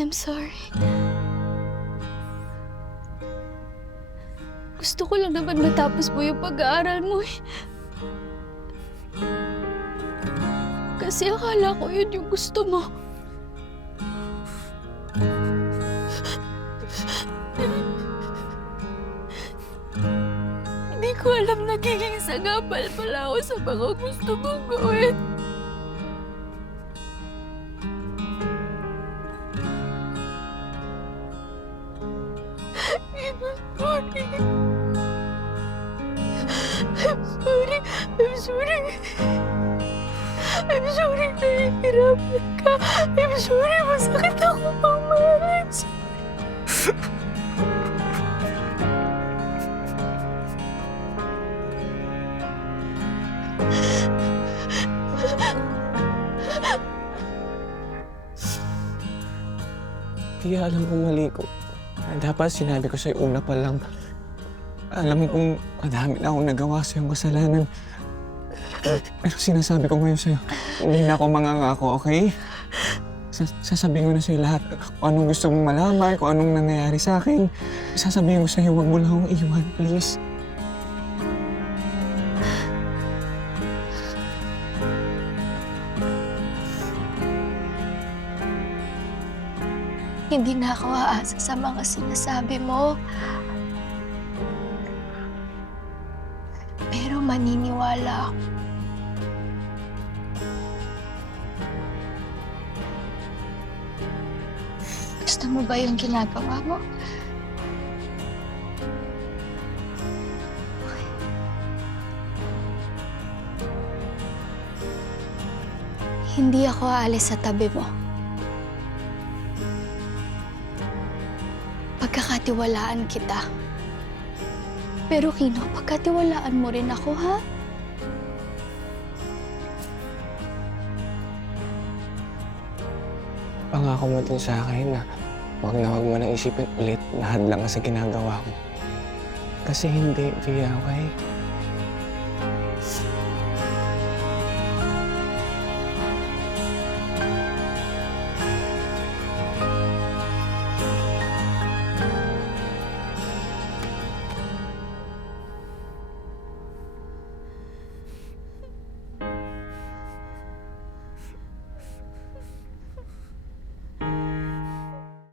I'm sorry. Gusto ko lang naman matapos mo yung pag-aaral mo eh. Kasi akala ko yun yung gusto mo. Hindi ko alam nagiging sagabal pala ako sa mga gusto mong gawin. I'm sorry. I'm sorry. I'm sorry nahihirapan ka. I'm sorry masakit ako pang mahal. I'm sorry. Tia, alam kong mali ko. Dapat sinabi ko sa'yo una pa lang. Alam kong madami na akong nagawa sa'yo kasalanan. Pero sinasabi ko ngayon sa'yo, hindi na ako mangangako, okay? Sasabihin ko na sa'yo lahat kung anong gusto mong malaman, kung anong nangyayari sa akin. Sasabihin ko sa'yo, huwag mo lang akong iwan, please. Hindi na ako aasa sa mga sinasabi mo. Pero maniniwala ako. Gusto mo ba yung ginagawa mo? Hindi ako aalis sa tabi mo. Pagkakatiwalaan kita. Pero Kino, pagkatiwalaan mo rin ako, ha? Pangako mo din sa akin na huwag mo nang isipin ulit na hadlang ka sa ginagawa ko. Kasi hindi, Tia, okay?